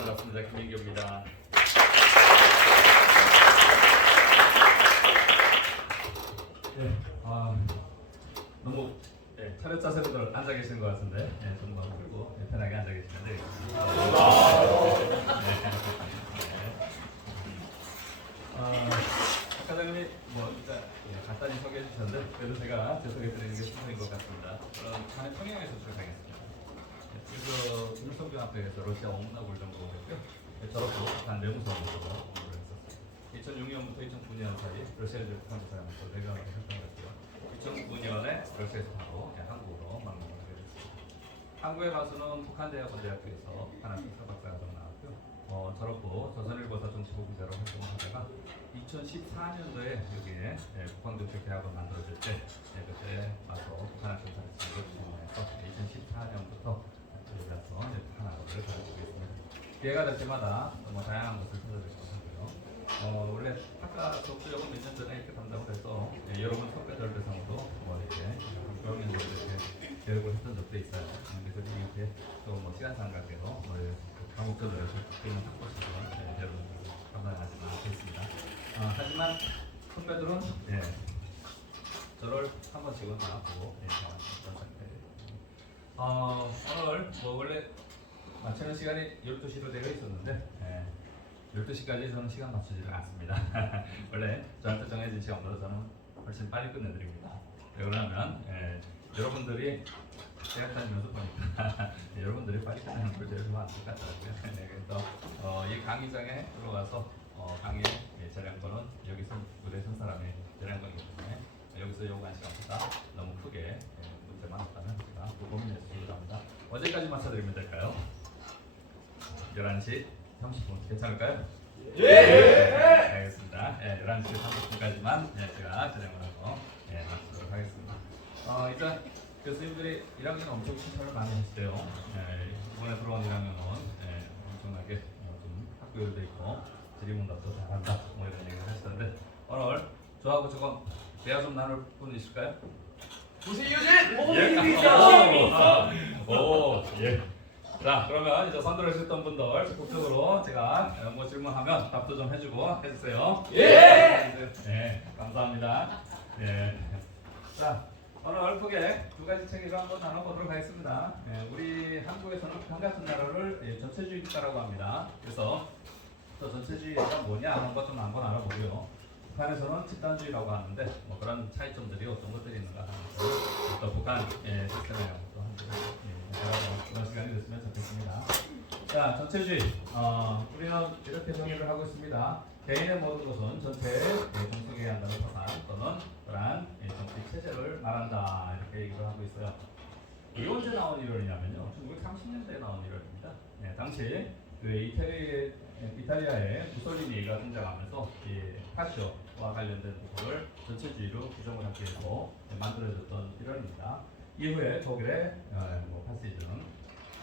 반갑습니다. 김민규입니다. 네, 너무 차렷 자세로들 앉아 계시는 것 같은데 좀 마음 풀고 편하게 앉아 계시면 되겠습니다. 사장님이 일단 간단히 소개해 주셨는데 그래도 제가 제 소개해 드리는 게 충분인 것 같습니다. 저는 부산의 평양에서 출생했습니다. 그래서 김일성중학교에서 러시아 원문학을 전공했고요. 졸업 후 북한 내무성으로 공부를 했었어요. 2006년부터 2009년 사이 러시아에서 북한 사람으로 내경을 활동을 했고요. 2009년에 러시아에서 바로 한국으로 방문을 하게 됐습니다. 한국에 와서는 북한대학원대학교에서 북한학교 석박사과정 나왔고요. 졸업 후 조선일보사 정치부 기자로 활동을 하다가 2014년도에 여기에 북한교육대학원 만들어질 때 그때 와서 북한학교 가르치는 진행해서 2014년부터 여기 와서 북한학원을 가르치고 있습니다. 기회가 될 때마다 다양한 것을 찾아뵙고 하고요. 원래 학과 수업 수업은 몇 년 전에 이렇게 담당을 해서 여러분 선배들 대상으로 이렇게 교육연구를 이렇게 교육을 했던 적도 있어요. 그래서 이렇게 또 시간 상관계로 과목들을 있는 학부식으로 여러분들 감당하지 않겠습니다. 하지만 선배들은 저를 한 번씩은 나보고 그런 상태예요. 오늘 원래 마치는 시간이 12시로 되어 있었는데 12시까지 저는 시간 맞추지를 않습니다. 원래 저한테 정해진 시간보다 저는 훨씬 빨리 끝내드립니다. 왜 그러냐면 여러분들이 대학 다니면서 보니까 여러분들이 빨리 끝내는 걸 제일 좋아하는 것 같더라고요. 그래서 이 강의장에 들어가서 강의의 재량권은 여기서 무대 선 사람의 재량권이기 때문에 여기서 요구한 시간보다 너무 크게 문제만 없다면 제가 고민했습니다. 언제까지 맞춰드리면 될까요? 11시 30분 괜찮을까요? 예! 알겠습니다. 11시 30분까지만 제가 진행을 하고 마치도록 하겠습니다. 일단 교수님들이 1학년 엄청 칭찬을 많이 하시대요. 이번에 들어온 1학년은 엄청나게 좀 학교도 있고 지리문답도 잘한다 이런 얘기를 하시던데 오늘 저하고 조금 대화 좀 나눌 분 있을까요? 고생유진! 예. 자, 그러면 이제 선들어주셨던 분들 적극적으로 제가 질문하면 답도 좀 해주세요. 예! 감사합니다. 자, 오늘 얼프게 두 가지 책으로 한번 나눠보도록 하겠습니다. 우리 한국에서는 북한 같은 나라를 전체주의 국가라고 합니다. 그래서 또 전체주의가 뭐냐 하는 것 좀 한번 알아보고요. 북한에서는 집단주의라고 하는데 그런 차이점들이 어떤 것들이 있는가 하는 것을 또 북한 시스템이라고 또 그런 시간이 됐으면 좋겠습니다. 자, 전체주의. 우리는 이렇게 정의를 하고 있습니다. 개인의 모든 것은 전체에 종속해야 한다는 사상 또는 그러한 정치 체제를 말한다 이렇게 얘기를 하고 있어요. 이게 언제 나온 이론이냐면요, 1930년대에 나온 이론입니다. 당시 이탈리아의 무솔리니가 등장하면서 파쇼와 관련된 부분을 전체주의로 규정을 하기 위해서 만들어졌던 이론입니다. 이후에 독일의 파시즘,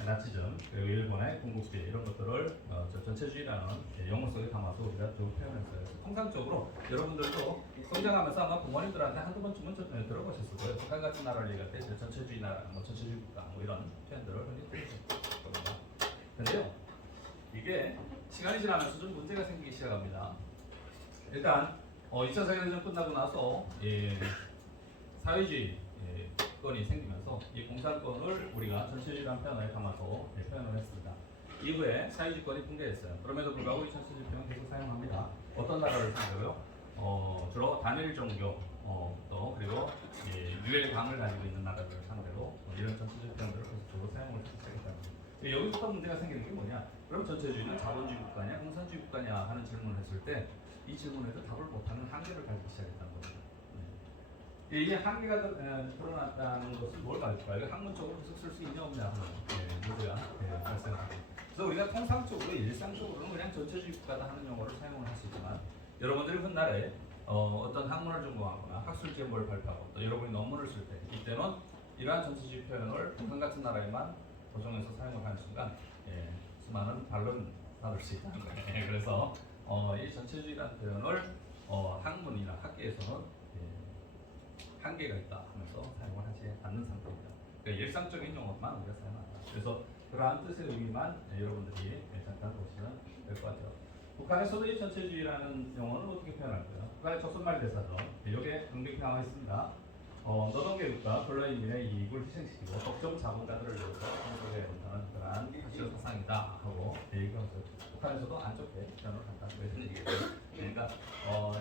나치즘, 그리고 일본의 군국주의 이런 것들을 전체주의라는 용어 속에 담아서 우리가 쭉 표현했어요. 통상적으로 여러분들도 성장하면서 아마 부모님들한테 한두 번쯤은 들어보셨을 거예요. 북한 같은 나라를 얘기할 때 전체주의 나라, 전체주의 국가 이런 표현들을 흔히 들으실 겁니다. 근데요, 이게 시간이 지나면서 좀 문제가 생기기 시작합니다. 일단 2차 세계대전 끝나고 나서 사회주의 건이 생기면서 이 공산권을 우리가 전체주의라는 표현을 담아서 표현을 했습니다. 이후에 사회주의권이 붕괴했어요. 그럼에도 불구하고 이 전체주의 표현 계속 사용합니다. 어떤 나라를 상대로요? 주로 단일 종교 또 그리고 유해강을 가지고 있는 나라를 상대로 이런 전체주의 표현들을 계속적으로 사용을 시작했답니다. 여기부터 문제가 생기는 게 뭐냐? 그럼 전체주의는 자본주의 국가냐, 공산주의 국가냐 하는 질문을 했을 때 이 질문에도 답을 못하는 한계를 가지기 시작했다는 겁니다. 이 한계가 드러났다는 것을 뭘 가질까요? 학문적으로 쓸 수 있냐 없냐 하는 문제가 발생합니다. 그래서 우리가 통상적으로 일상적으로는 그냥 전체주의 국가다 하는 용어를 사용을 할 수 있지만 여러분들이 훗날에 어떤 학문을 전공하거나 학술 제목을 발표하고 또 여러분이 논문을 쓸 때 이때는 이러한 전체주의 표현을 북한 같은 나라에만 고정해서 사용을 하는 순간 수많은 반론 받을 수 있다는 거예요. 그래서 이 전체주의라는 표현을 학문이나 학계에서는 한계가 있다 하면서 사용을 하지 않는 상태입니다. 그러니까 일상적인 용어만 우리가 사용한다. 그래서 그러한 뜻의 의미만 여러분들이 잠깐 보시면 될 것 같아요. 북한에서도 이 전체주의라는 용어는 어떻게 표현할까요? 북한의 조선말 대사죠. 여기에 강력히 나와 있습니다. 노동계급과 근로인민의 이익을 희생시키고 독점 자본가들을 위해서 성속에 온다는 그러한 가치적 사상이다 하고 얘기하면서 북한에서도 안 좋게 표현을 한다. 그런 얘기예요. 그러니까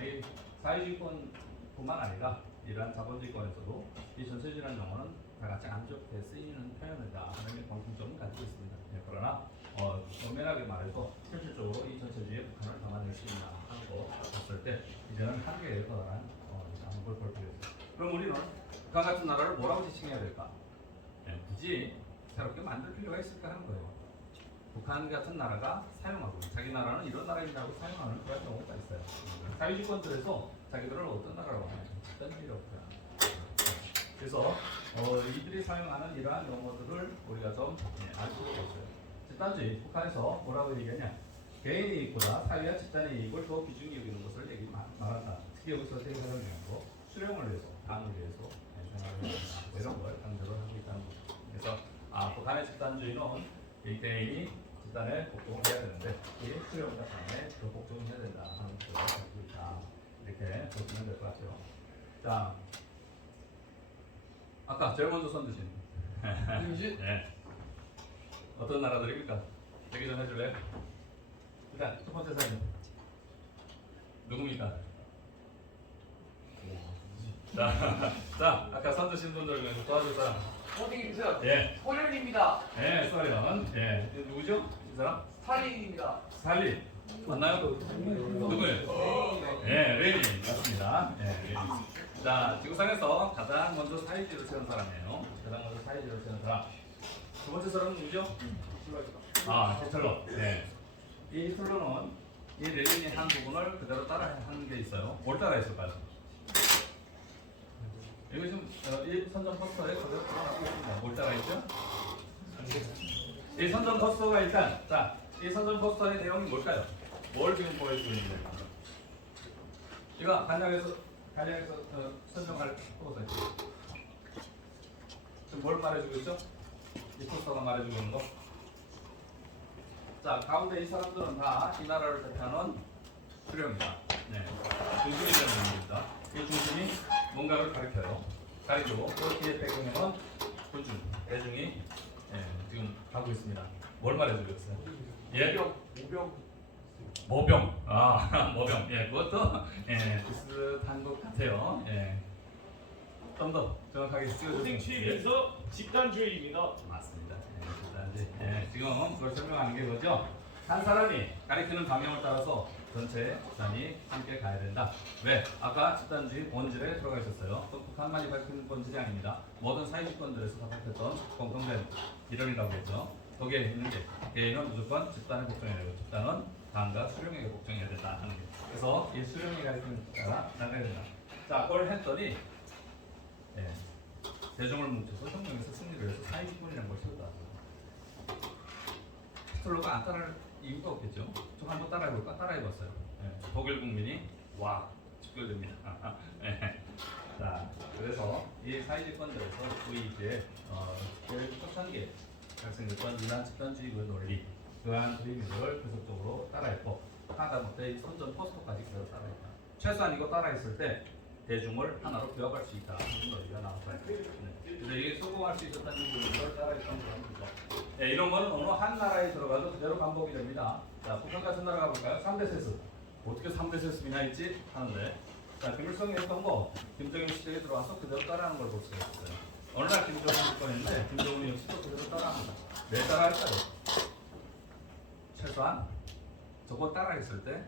이 사회주의권뿐만 아니라 이러한 자본주의권에서도 이 전체주의라는 용어는 다 같이 안 좋게 쓰이는 표현이다 하는 공통점을 가지고 있습니다. 그러나 엄연하게 말해서 실질적으로 이 전체주의에 북한을 담아낼 수 있나 하는 거 봤을 때 이제는 한계에 더한 걸 볼 필요가 있습니다. 그럼 우리는 북한 같은 나라를 뭐라고 지칭해야 될까? 굳이 새롭게 만들 필요가 있을까 하는 거예요. 북한 같은 나라가 사용하고 자기 나라는 이런 나라이라고 사용하는 그런 경우가 있어요. 사회주권들에서 자기들을 어떤 나라라고 하냐? 집단주의라고 해요. 그래서 이들이 사용하는 이러한 용어들을 우리가 좀 알 필요가 있어요. 집단주의, 북한에서 뭐라고 얘기하냐? 개인 이익보다 사회와 집단의 이익을 더 비중이 여기는 것을 말한다. 특히 여기서 제일 가장 중요한 거 수령을 위해서, 당을 위해서 이런 걸 강조를 하고 있다는 거죠. 그래서 북한의 집단주의는 이 개인이 집단에 복종을 해야 되는데 이 수령과 당에 그 복종을 해야 된다 하는 것을 가지고 있다. 이렇게 보시면 될 것 같아요. 자, 아까 제일 먼저 선두신 네. 어떤 나라들입니까? 얘기 좀 해줄래요? 일단 첫 번째 사진 누굽니까? 자, 아까 선두신 분들 중에서 도와줄 사람 어디 계세요? 예. 소련입니다. 네, 소련. 예. 누구죠? 이 사람? 스탈린입니다. 스탈린. 맞나요? 누구예요? 예, 레닌. 맞습니다. 예, 레닌. 자, 지구상에서 가장 먼저 사회주의를 세운 사람이에요. 가장 먼저 사회주의를 세운 사람. 두 번째 사람은 누구죠? 히틀러. 예. 이 히틀러는 이 레닌이 한 부분을 그대로 따라한 게 있어요. 뭘 따라했을까요? 여기 지금 이 선전 포스터에 그대로 들어가고 있습니다. 뭘 따라했죠? 이 선전 포스터가 일단 이 선전 포스터의 내용이 뭘까요? 뭘 지금 보여주고 있는 거예요? 이거 간략해서 설명할 포스터. 지금 뭘 말해주고 있죠? 이 포스터가 말해주고 있는 거. 자, 가운데 이 사람들은 다 이 나라를 대표하는 수령이다. 네. 중심이라는 의미입니다. 이 중심이 뭔가를 가리켜요. 가리키고 그 뒤에 배경에는 군중, 대중이 지금 가고 있습니다. 뭘 말해주고 있어요? 모병. 모병. 예, 그것도 비슷한 것 같아요. 예. 좀 더 정확하게 찍어주세요. 고생 취임에서 집단주의입니다. 맞습니다. 집단주의. 지금 그걸 설명하는 게 뭐죠? 한 사람이 가리키는 방향을 따라서 전체 집단이 함께 가야 된다. 왜? 아까 집단주의 본질에 들어가 있었어요. 북한만이 밝힌 본질이 아닙니다. 모든 사회주권들에서 다 밝혔던 공통된 이론이라고 했죠. 거기에 있는 게 개인은 무조건 집단에 복종해야 되고 집단은 당과 수령에게 복종해야 된다 하는 게. 그래서 이 수령이 가리키는 따라 나가야 된다. 자, 그걸 했더니 대중을 뭉쳐서 혁명에서 승리를 해서 사회주권이라는 걸 세우다. 히틀러가 안 따라할 이유가 없겠죠. 좀 한번 따라해볼까? 따라해봤어요. 독일 국민이 집결됩니다. 자, 그래서 이 사회주권들에서 우리 이제 제일 초창기에 발생됐던 이러한 집단주의의 논리, 그러한 의미들을 계속적으로 따라했고 하다못해 이 선전 포스터까지 그대로 따라했다. 최소한 이거 따라했을 때 대중을 하나로 규합할 수 있다 하는 논리가 나왔어요. 근데 이게 성공할 수 있었다는 이유를 따라했던 겁니다. 이런 거는 어느 한 나라에 들어가도 그대로 반복이 됩니다. 자, 북한 같은 나라 가볼까요? 3대 세습. 어떻게 3대 세습이나 있지? 하는데 자, 김일성이 했던 거 김정일 시대에 들어와서 그대로 따라하는 걸 볼 수가 있어요. 어느 날 김정은이 꺼냈는데 김정은이 역시도 그대로 따라합니다. 왜 따라할까요? 최소한 저거 따라했을 때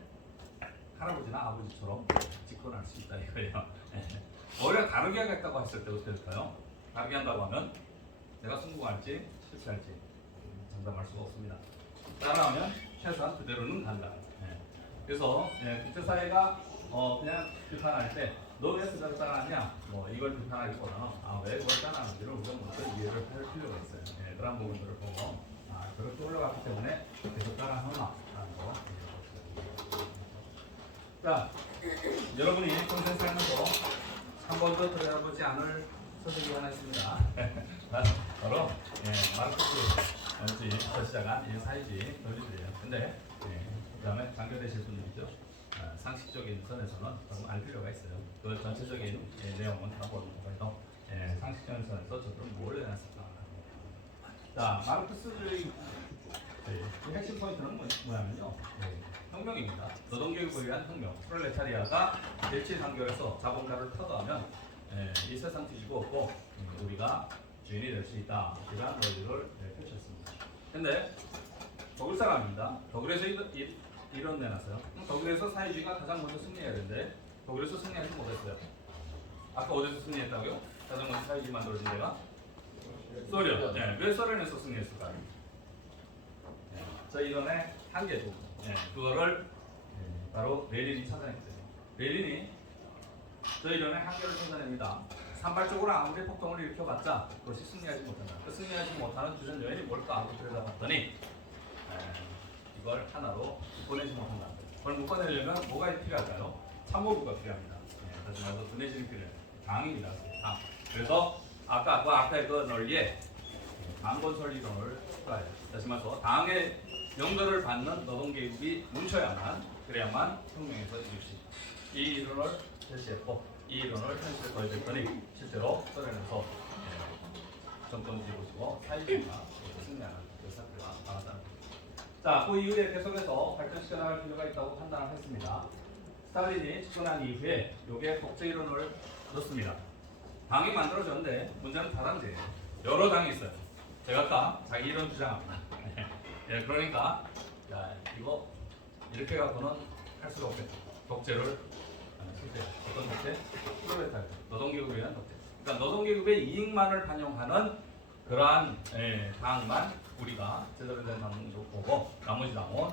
할아버지나 아버지처럼 집권할 수 있다 이거예요. 오히려 다르게 하겠다고 했을 때 어떻게 될까요? 다르게 한다고 하면 내가 성공할지 실패할지 장담할 수가 없습니다. 따라하면 최소한 그대로는 간다. 그래서 국제사회가 그냥 비판할 때 너 왜 그대로 따라하냐? 뭐 이걸 비판하기보다는 왜 그걸 따라하는지를 우리가 먼저 이해를 할 필요가 있어요. 그런 부분들을 보고 그렇게 올라갔기 때문에 계속 따라하나 라는 거. 자, 여러분이 평생 살면서 한 번도 들여다보지 않을 서적이 하나 있습니다. 바로 마르크스 원지 시작한 이 사회주의 논리들이에요. 근데 그다음에 장교되실 분들이죠. 상식적인 선에서는 조금 알 필요가 있어요. 그 전체적인 내용은 한번 보고요. 상식적인 선에서 저들은 뭘 해놨을까? 자, 마르크스주의 핵심 포인트는 뭐냐면요. 혁명입니다. 노동교육을 위한 혁명. 프롤레타리아가 일치단결해서 자본가를 터도하면 이 세상 뒤지고 없고 우리가 주인이 될 수 있다. 이러한 논리를 펼쳤습니다. 근데 독일 사람입니다. 독일에서 이런 내놨어요. 독일에서 사회주의가 가장 먼저 승리해야 되는데 독일에서 승리하지 못했어요. 아까 어디서 승리했다고요? 가장 먼저 사회주의 만들어진 데가 소련. 왜 소련에서 승리했을까요? 저 이론의 한계죠. 그거를 바로 레닌이 찾아냈거든요. 레닌이 저 이론의 한계를 찾아냅니다. 산발적으로 아무리 폭동을 일으켜봤자 그것이 승리하지 못한다. 그 승리하지 못하는 주전 요인이 뭘까 하고 들여다봤더니 이걸 하나로 보내지 못한다. 그걸 묶어내려면 뭐가 필요할까요? 참모부가 필요합니다. 다시 말해서 분해진이 필요해요. 당입니다. 당. 그래서 아까 그 앞에 그 논리에 당건설 이론을 풀어야 돼요. 다시 말해서 당의 영도를 받는 노동계급이 뭉쳐야만 그래야만 혁명에서 이룰 수 있다. 이 이론을 제시했고 이 이론을 현실에 도입했더니 실제로 소련에서 정권 지고시고 사회주의가 승리하는 그 사태가 나왔다는 거죠. 자, 그 이후에 계속해서 발전시켜 나갈 필요가 있다고 판단을 했습니다. 스탈린이 집권한 이후에 요게 독재 이론을 넣습니다. 당이 만들어졌는데 문제는 다당제예요. 여러 당이 있어요. 제가 아까 자기 이론 주장합니다. 그러니까 야, 이거 이렇게 갖고는 할 수가 없겠다. 독재를 실제 어떤 독재? 프롤레타리아 노동계급에 의한 독재. 그러니까 노동계급의 이익만을 반영하는 그러한 당만 우리가 제대로 된 당을 보고 나머지 당은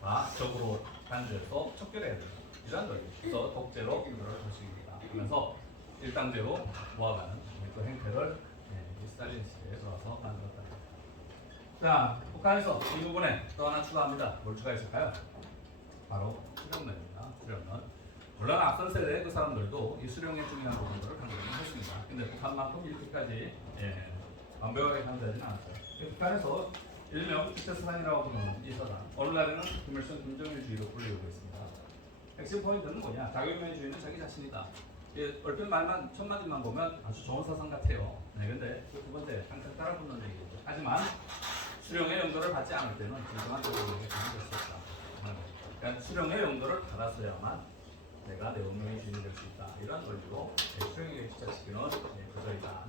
다 적으로 단죄해서 척결해야 된다. 이런 논리. 그래서 독재로 인도를 하십니다. 그러면서 일당제로 모아가는 그 행태를 스탈린 시대에 들어와서 만들었다. 자, 북한에서 이 부분에 또 하나 추가합니다. 뭘 추가했을까요? 바로 수령론입니다. 수령론. 물론 앞선 세대 그 사람들도 이 수령에 중요한 부분들을 강조했습니다. 근데 북한만큼 이렇게까지 완벽하게 강조하지는 않았어요. 북한에서 일명 기체사상이라고 부르는 이 사상. 오늘날에는 김일성 김정일주의로 불리고 있습니다. 핵심 포인트는 뭐냐? 자기명예주의는 자기 자신이다. 얼핏 말만 첫 마디만 보면 아주 좋은 사상 같아요. 근데 그 두 번째 항상 따라 붙는 얘기죠. 하지만 수령의 용도를 받지 않을 때는 진정한 자기명예에 가능할 수 없다. 그러니까 수령의 용도를 받았어야만 내가 내 운명의 주인이 될 수 있다. 이런 논리로 수령에게 지적시키는 구절이다.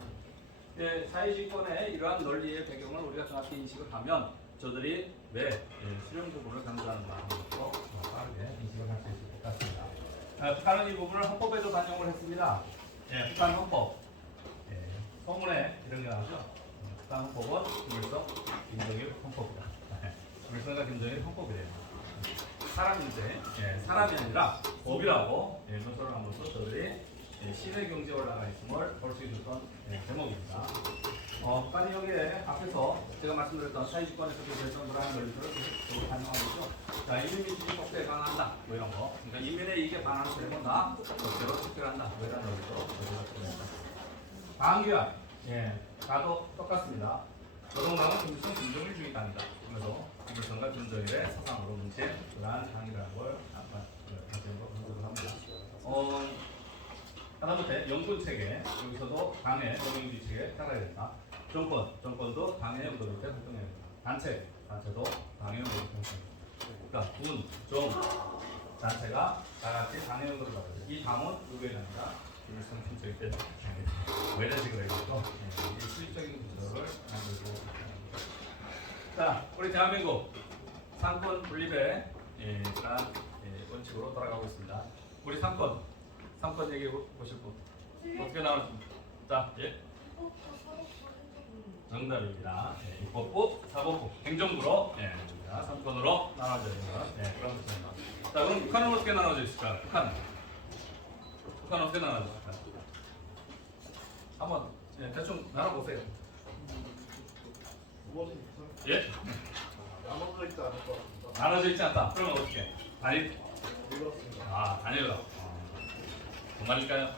사회주의권의 이러한 논리의 배경을 우리가 정확히 인식을 하면 저들이 왜 수령 부분을 강조하는가 하는 것도 빠르게 인식을 할 수 있을 것 같습니다. 북한은 이 부분을 헌법에도 반영을 했습니다. 북한 헌법 서문에 이런 게 나오죠. 북한 헌법은 김일성, 김정일 헌법이다. 김일성과 김정일 헌법이래요. 사람인데 사람이 아니라 법이라고 논설을 하면서 저들이 시내 경제에 올라가 있음을 볼 수 있었던 제목입니다. 북한이 여기에 앞에서 제가 말씀드렸던 사회주권에서 제시했던 그러한 논리들을 계속 반영하고 있죠. 자, 인민주의 독재에 반한다 뭐 이런 거. 그러니까 인민의 이익에 반하는 세력은 독재로 척결한다 뭐 이런 논리도 제시했습니다. 방기와 나도 똑같습니다. 노동당은 김일성 김정일주의당이다. 그래서 김일성과 김정일의 사상으로 뭉친 그러한 당이라는 걸 아까 다시 한번 강조를 합니다. 하다못해 영군 체계 여기서도 당의 노동주의 체계에 따라야 된다. 정권도 당의 용도로 활동해야 된다. 단체도 당의 용도로 활동해야 된다. 그러니까 군, 정, 단체가 다같이 당의 용도를 받아야 된다. 이 당은 누구의 당이다? 김일성 김정일 때 뭐 이런 식으로 해서 이 수익적인 구조를 만들고 있습니다. 자, 우리 대한민국 상권 분립의 그러한 원칙으로 돌아가고 있습니다. 우리 상권 얘기해 보실 분 어떻게 나오는지. 자, 정답입니다. 입법부, 사법부, 행정부로 상권으로 나눠져 있는 그런 것입니다. 자, 그럼 북한은 어떻게 나눠져 있을까? 북한 어떻게 나눠져 있을까? 한번 대충 나눠보세요. 예? 나눠져 있지 않을 것 같습니다. 나눠져 있지 않다. 그러면 어떻게? 아니, 그렇습니다. 단일화. 정말일까요?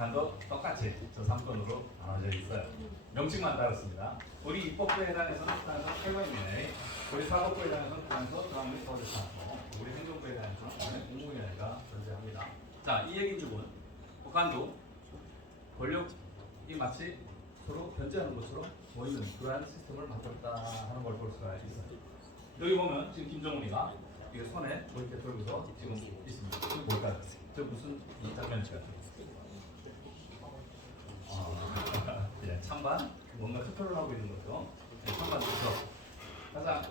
북한도 똑같이 저 3권으로 나눠져 있어요. 명칭만 다릅니다. 우리 입법부에 해당해서는 북한에서 최고위원회, 우리 사법부에 해당해서는 북한에서 중앙위 서울시장고, 우리 행정부에 해당해서는 북한의 국무위원회가 존재합니다. 자, 이 얘기 중은 북한도 권력이 마치 서로 견제하는 것처럼 보이는 그러한 시스템을 만들었다 하는 걸 볼 수가 있어요. 여기 보면 지금 김정은이가 이 손에 이렇게 들고서 지금 있습니다. 이거 뭘까요? 저 무슨 이 장면인지 같아요. 예, 찬반 뭔가 투표를 하고 있는 거죠. 네, 찬반 투표. 가장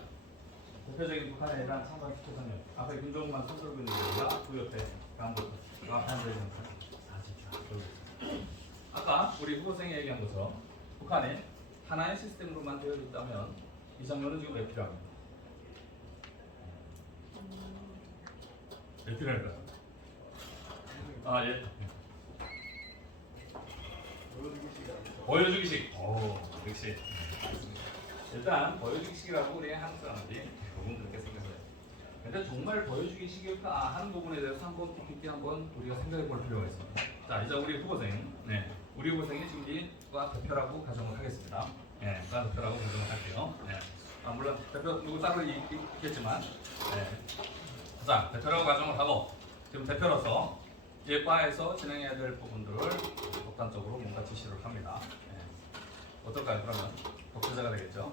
대표적인 북한에 대한 찬반 투표 장면. 앞에 김정은만 손 들고 있는 데가 그 옆에 강도, 그 앞에 앉아 있는 사진. 아까 우리 후보생이 얘기한 것처럼 북한이 하나의 시스템으로만 되어 있다면 이 장면은 지금 왜 필요합니까? 왜 필요할까요? 아 예. 보여주기식. 오 역시. 일단 보여주기식이라고 우리 한국 사람들이 조금 그렇게 생각해요. 근데 정말 보여주기식일까 하는 부분에 대해서 한번 깊이 한번 우리가 생각해 볼 필요가 있습니다. 자 이제 우리 후보생, 네, 우리 후보생이 지금 이과 대표라고 가정을 하겠습니다. 네, 과 대표라고 가정을 할게요. 네. 아, 물론 대표 누구 따로 있겠지만, 네. 자 대표라고 가정을 하고 지금 대표로서 이 과에서 진행해야 될 부분들을 독단적으로 뭔가 지시를 합니다. 네. 어떨까요? 그러면 독재자가 되겠죠?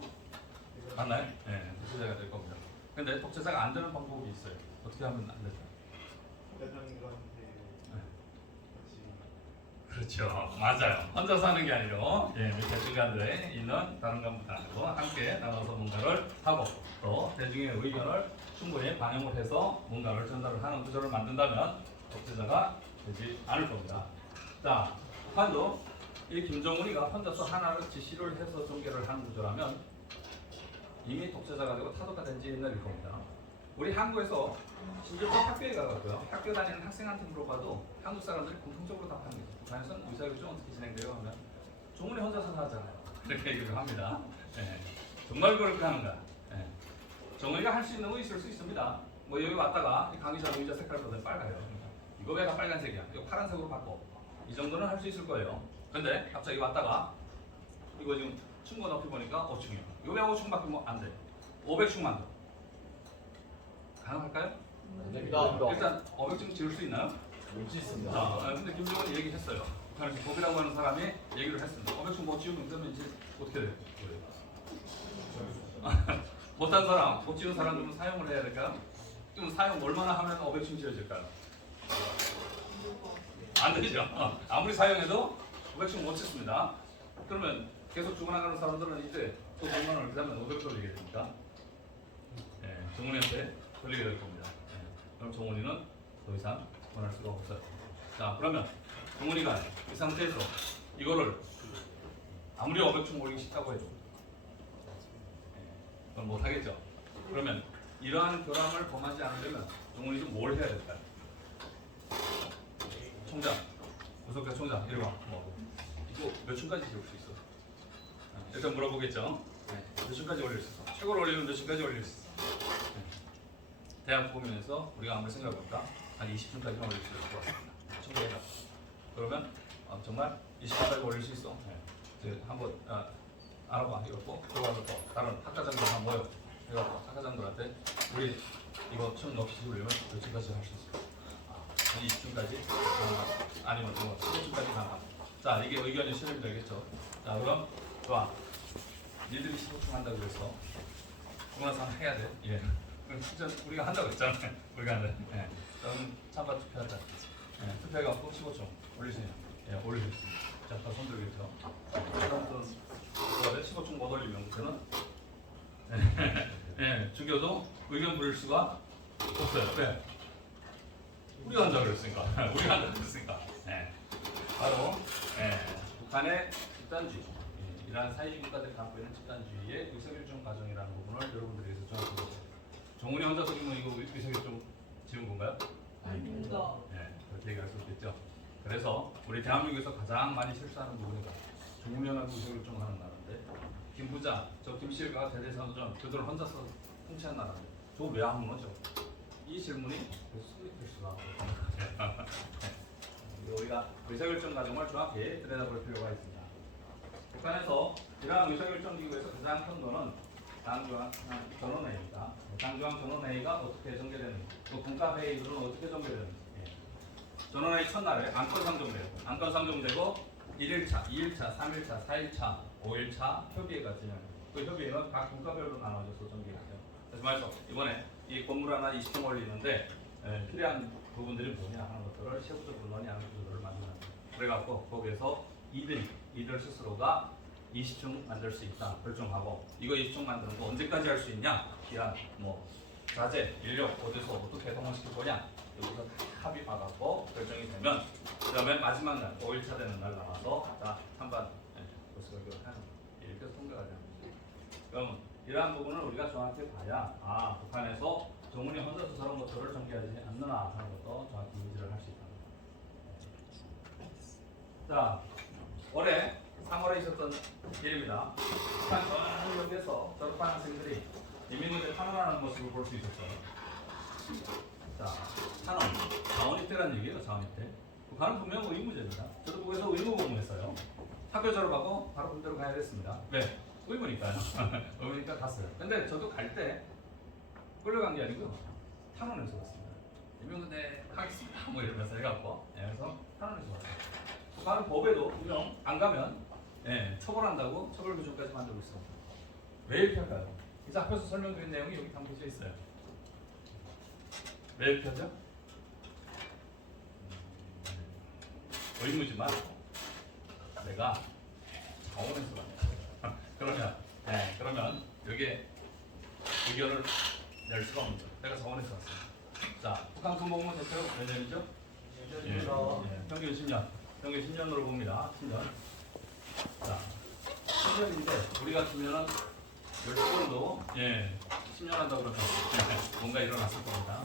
맞나요? 네, 독재자가 될 겁니다. 근데 독재자가 안 되는 방법이 있어요. 어떻게 하면 안 되죠? 대장님한테 같이 그렇죠. 맞아요. 혼자서 하는 게 아니라 예, 밑에 주관들에 있는 다른 간부들하고 함께 나눠서 뭔가를 하고 또 대중의 의견을 충분히 반영을 해서 뭔가를 전달을 하는 구조를 만든다면 독재자가 되지 않을 겁니다. 자, 북한도 이 김정은이가 혼자서 하나를 지시를 해서 전개를 하는 구조라면 이미 독재자가 되고 타도가 된 지 옛날일 겁니다. 우리 한국에서 심지어 학교에 가고요. 학교 다니는 학생한테 물어봐도 한국 사람들이 공통적으로 답합니다. 북한에서는 의사결정 어떻게 진행돼요? 하면 정훈이 혼자서 하잖아요. 이렇게 얘기를 합니다. 예. 정말 그렇게 하는가? 예. 정훈이가 할 수 있는 거 있을 수 있습니다. 뭐 여기 왔다가 이 강의자 의자 색깔보다 빨가요. 이거 왜 다 빨간색이야? 이거 파란색으로 바꿔. 이 정도는 할 수 있을 거예요. 근데 갑자기 왔다가 이거 지금 층고 높이 보니까 5층이에요. 이거 왜 5층 바뀌면 안 돼? 500층만 더. 가능할까요? 일단 500층 지을 수 있나요? 수 있습니다. 자, 근데 김정은이 얘기했어요. 북한에서 법이라고 하는 사람이 얘기를 했습니다. 500층 못 지으면 그러면 이제 어떻게 돼요? 못한 사람, 못 지은 사람들은 사용을 해야 될까요? 그럼 사용 얼마나 하면 500층 지어질까요? 안 되죠. 아무리 사용해도 500층 못 짓습니다. 그러면 계속 죽어나가는 사람들은 이제 또 100만 원을 그다음에 500 돌리게 됩니까? 네, 정훈이한테 돌리게 될 겁니다. 네, 그럼 정훈이는 더 이상 원할 수가 없어요. 자, 그러면 정훈이가 이 상태에서 이거를 아무리 500층 올리기 쉽다고 해도 그건 못 하겠죠. 그러면 이러한 결함을 범하지 않으려면 정훈이 좀 뭘 해야 될까요? 총장, 구속자 총장, 이리 와. 이거 몇 층까지 지을 수 있어? 일단 물어보겠죠. 네. 몇 층까지 올릴 수 있어? 최고로 올리면 몇 층까지 올릴 수 있어? 네. 대학 보면서 우리가 아무리 생각해볼까? 한 20층까지는 올릴 수 있을 것 같습니다. 충분해요. 그러면 정말 20층까지 올릴 수 있어? 네. 이제 한번 알아봐. 이거 꼭 들어가서 또 다른 학과장들 한 모여. 이거 학과장들한테 우리 이거 층 높이 지으려면 몇 층까지 할 수 있어? 20층까지? 아니면 뭐 15층까지 가나? 자, 이게 의견이 실현이 되겠죠. 자, 그럼 좋아. 니들이 15층 한다고 그랬어. 중간상 해야 돼. 예. 그럼 진짜 우리가 한다고 했잖아요. 우리가 한다. 예. 그럼 찬반 투표하자. 예. 투표해갖고 15층 올리세요. 예, 올릴 수 있습니다. 자, 다 손들겠죠. 그다음에 15층 못 올리면 그때는 예, 죽여도 의견 부릴 수가 없어요. 왜? 우리가 한다고 그랬으니까. 우리가 한다고 그랬으니까. 네. 바로 북한의 집단주의, 이러한 사회주의 국가들이 갖고 있는 집단주의의 의사결정 과정이라는 부분을 여러분들에게서 정확히 정훈이 혼자서 이거 의사결정 지은 건가요? 아닙니다. 네, 그렇게 얘기할 수 있겠죠. 그래서 우리 대한민국에서 가장 많이 실수하는 부분이다. 종무연합 의사결정을 하는 나라인데 김부자, 저 김실가가 대대선전 그들 혼자서 통치한 나라인데 저거 왜 하는 거죠? 이 질문이 소개될 수가 없어요. 우리가 의사결정 과정을 정확히 들여다볼 필요가 있습니다. 북한에서 이러한 의사결정 기구에서 가장 큰 거는 당중앙 전원회의입니다. 당중앙 전원회의가 어떻게 전개되는지, 또 군가회의들은 어떻게 전개되는지. 전원회의 첫날에 안건 상정되고, 안건 상정되고 1일차, 2일차, 3일차, 4일차, 5일차 협의회가 진행됩니다. 그 협의회는 각 국가별로 나눠져서 전개되죠. 그래서 말해서 이번에 이 건물 하나 20층 올리는데 필요한 부분들이 뭐냐 하는 것들을 세부적으로 논의하는 구조를 만든다. 그래갖고 거기에서 이들 스스로가 20층 만들 수 있다 결정하고, 이거 20층 만드는 거 언제까지 할 수 있냐, 기한, 뭐 자재, 인력 어디서 어떻게 동원시킬 거냐, 여기서 합의 받았고 결정이 되면 그 다음에 마지막 날 5일차 되는 날 나와서 다 한반 벌써 이렇게 통과가 되는 거죠. 그럼 이러한 부분을 우리가 정확히 봐야 북한에서 정문이 혼자서 저런 것들을 전개하지 않느나 하는 것도 정확히 인지를 할 수 있다. 자, 올해 3월에 있었던 일입니다. 북한 전역에서 졸업한 학생들이 인민군대 탄원하는 모습을 볼 수 있었어요. 자, 탄원, 자원입대라는 얘기예요. 자원입대. 북한은 분명 의무제입니다. 저도 거기서 의무 복무했어요. 학교 졸업하고 바로 군대로 가야 됐습니다. 왜? 의무니까요. 의무니까 갔어요. 근데 저도 갈 때 끌려간 게 아니고 탄원해서 왔습니다. 인민군대 가겠습니다. 뭐 이러면서 해갖고, 그래서 탄원해서 왔어요. 북한은 법에도 분명 안 가면 처벌한다고 처벌 규정까지 만들고 있습니다. 왜 이렇게 할까요? 그래서 앞에서 설명드린 내용이 여기 담겨져 있어요. 왜 이렇게 하죠? 의무지만 내가 자원해서 그러면 그러면 여기에 의견을 낼 수가 없는 거죠. 내가 자원해서 왔습니다. 자, 북한 군복무 대체로 몇 년이죠? 평균 10년. 평균 10년으로 봅니다. 10년. 자, 10년인데 우리 같으면은 10번도 10년 한다고 그러면 뭔가 일어났을 겁니다.